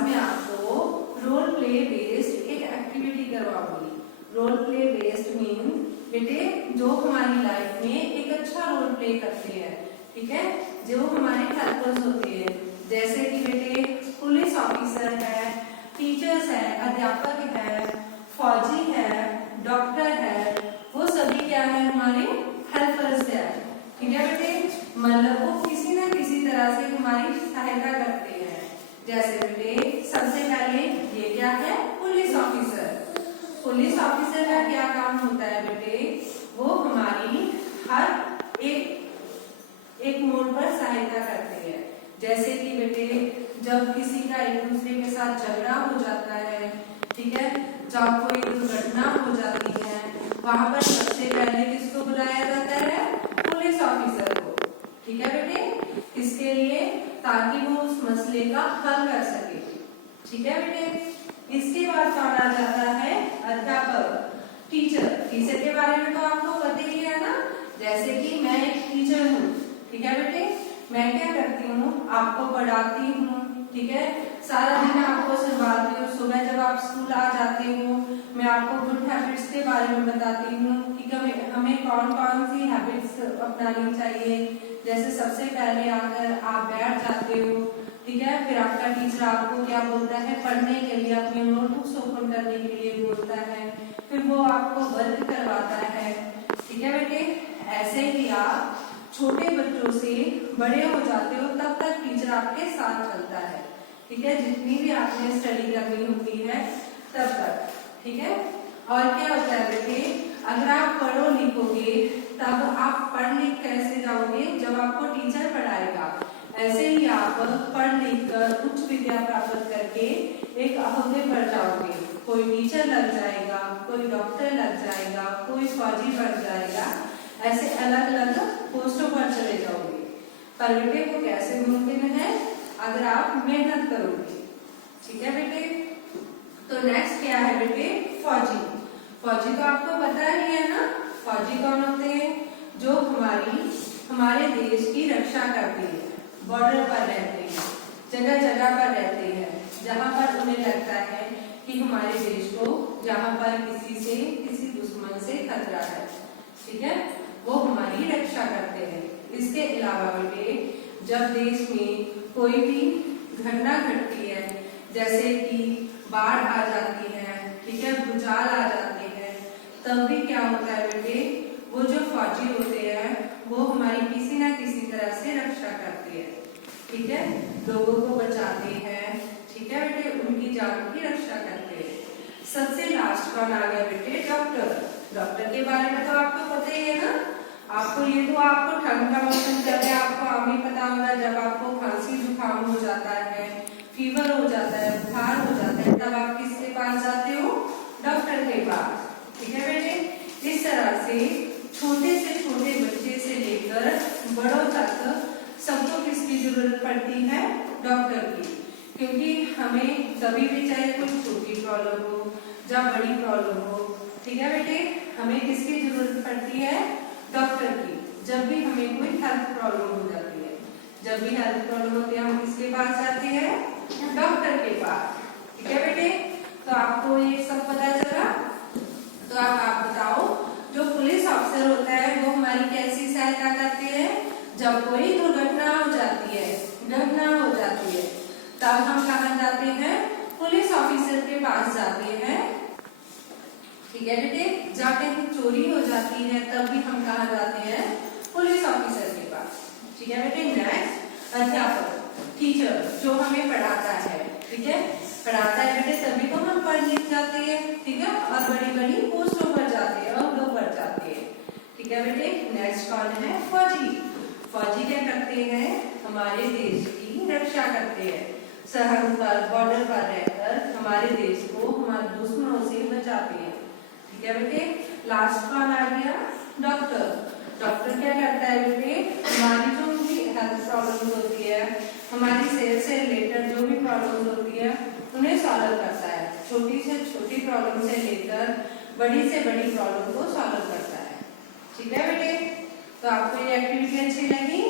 आज मैं आपको रोल प्ले बेस्ड एक एक्टिविटी करवाऊंगी। रोल प्ले बेस्ड मीन बेटे जो हमारी लाइफ में एक अच्छा रोल प्ले करते हैं, ठीक है, जो हमारे हेल्पर्स होते हैं, जैसे कि बेटे पुलिस ऑफिसर है, टीचर्स है, अध्यापक है, फौजी है, डॉक्टर है, वो सभी क्या है हमारे हेल्पर्स है, ठीक है बेटे। मतलब वो किसी न किसी तरह से हमारी सहायता करते हैं। जैसे बेटे सबसे पहले ये क्या है, पुलिस ऑफिसर। पुलिस ऑफिसर का क्या काम होता है बेटे, वो हमारी हर एक मोड़ पर सहायता करते हैं। जैसे कि बेटे जब किसी का एक दूसरे के साथ झगड़ा हो जाता है, ठीक है, जब कोई दुर्घटना हो जाती है, वहां पर सबसे पहले किसको बुलाया जाता है, पुलिस ऑफिसर को, ठीक है बेटे, इसके लिए ताकि वो उस मसले का हल कर सके, ठीक है बेटे। इसके बाद कौन आ जाता है, अध्यापक, टीचर। टीचर के बारे में तो आपको पता ही है ना, जैसे कि मैं एक टीचर हूँ, ठीक है बेटे, मैं क्या करती हूँ, आपको पढ़ाती हूँ, ठीक है, सारा दिन आपको संभालती हूँ। सुबह जब आप स्कूल आ जाते हो, मैं आपको गुड हैबिट्स के बारे में बताती हूँ कि हमें कौन कौन सी हैबिट्स अपनानी चाहिए। जैसे सबसे पहले आकर आप बैठ जाते हो, ठीक है, फिर आपका टीचर आपको क्या बोलता है, पढ़ने के लिए अपनी नोटबुक्स ओपन करने के लिए बोलता है, फिर वो आपको वर्क करवाता है, ठीक है बेटे। ऐसे ही आप छोटे बच्चों से बड़े हो जाते हो तब तक टीचर आपके साथ चलता है, ठीक है, जितनी भी आपने स्टडी करनी होती है तब तक, ठीक है। और क्या होता है बेटे, अगर आप पढ़ो लिखोगे तब आप पढ़ लिख कैसे जाओगे, जब आपको टीचर पढ़ाएगा। ऐसे ही आप पढ़ लिख कर उच्च विद्या प्राप्त करके एक अहदे पर जाओगे, कोई टीचर लग जाएगा, कोई डॉक्टर लग जाएगा, कोई फौजी बन जाएगा, ऐसे अलग अलग पोस्टों पर चले जाओगे। पर बेटे वो कैसे मुमकिन है, अगर आप मेहनत करोगे, ठीक है बेटे। तो नेक्स्ट क्या है बेटे, फौजी। फौजी तो आपको पता ही है ना, फौजी कौन होते हैं, जो हमारे देश की रक्षा करते हैं, बॉर्डर पर रहते हैं, जगह जगह पर रहते हैं, जहां पर उन्हें लगता है कि हमारे देश को जहां पर किसी दुश्मन से खतरा है, ठीक है, वो हमारी रक्षा करते हैं। इसके अलावा बेटे जब देश में कोई भी घटना घटती है, जैसे कि बाढ़ आ जाती है, ठीक है, भूचाल आ जाते हैं, तब भी क्या होता है बेटे, वो जो फौजी होते हैं वो हमारी किसी न किसी तरह से रक्षा करते हैं, ठीक है, लोगों को बचाते हैं, ठीक है बेटे, उनकी जान की रक्षा करते हैं। सबसे लास्ट कौन आ गया बेटे, डॉक्टर। डॉक्टर के बारे में तो आपको पता ही है ना, आपको ये तो आपको ठंड का मौसम चल रहा है, आपको आम ही पता होगा, जब आपको खांसी जुकाम हो जाता है, फीवर हो जाता है, बुखार हो जाता है, तब आप किसके पास जाते हो, डॉक्टर के पास, ठीक है बेटे। इस तरह से छोटे बच्चे से लेकर बड़ों तक सबको किसकी जरूरत पड़ती है, डॉक्टर की, क्योंकि हमें कभी भी चाहे कोई छोटी प्रॉब्लम हो या बड़ी प्रॉब्लम हो, ठीक है बेटे, हमें किसकी जरूरत पड़ती है, डॉक्टर की। जब भी हमें कोई हेल्थ प्रॉब्लम हो जाती है, जब भी हेल्थ प्रॉब्लम होती है, हम किसके पास जाते हैं, डॉक्टर के पास, ठीक है बेटे। तो आपको ये सब पता चला। तो आप बताओ, जो पुलिस ऑफिसर होता है वो हमारी कैसी सहायता करते हैं, जब कोई दुर्घटना हो जाती है, घटना हो जाती है, तब हम कहाँ जाते हैं, पुलिस ऑफिसर के पास जाते हैं, ठीक है बेटे। जब कहीं चोरी हो जाती है तब भी हम कहाँ जाते हैं, पुलिस ऑफिसर के पास, ठीक है बेटे। नेक्स्ट अध्यापक, टीचर, जो हमें पढ़ाता है, ठीक है, पढ़ाता है बेटे, तभी तो हम पढ़ लिख जाते हैं, ठीक है, और बड़ी बड़ी पोस्टों पर जाते हैं, और दो पर जाते हैं, ठीक है बेटे। नेक्स्ट कौन है, फौजी। फौजी क्या करते हैं, हमारे देश की रक्षा करते हैं, सरहद पर बॉर्डर पर रहकर हमारे देश को हमारे दुश्मनों से बचाते हैं, ठीक है बेटे। लास्ट कौन आ गया, डॉक्टर। डॉक्टर क्या करता है बेटे, हमारी जो भी हेल्थ प्रॉब्लम होती है, हमारी सेहत से रिलेटेड जो भी प्रॉब्लम होती है उन्हें सॉल्व करता है, छोटी से छोटी प्रॉब्लम से लेकर बड़ी से बड़ी प्रॉब्लम को सॉल्व करता है, ठीक है बेटे। तो आपको ये एक्टिविटी अच्छी लगी?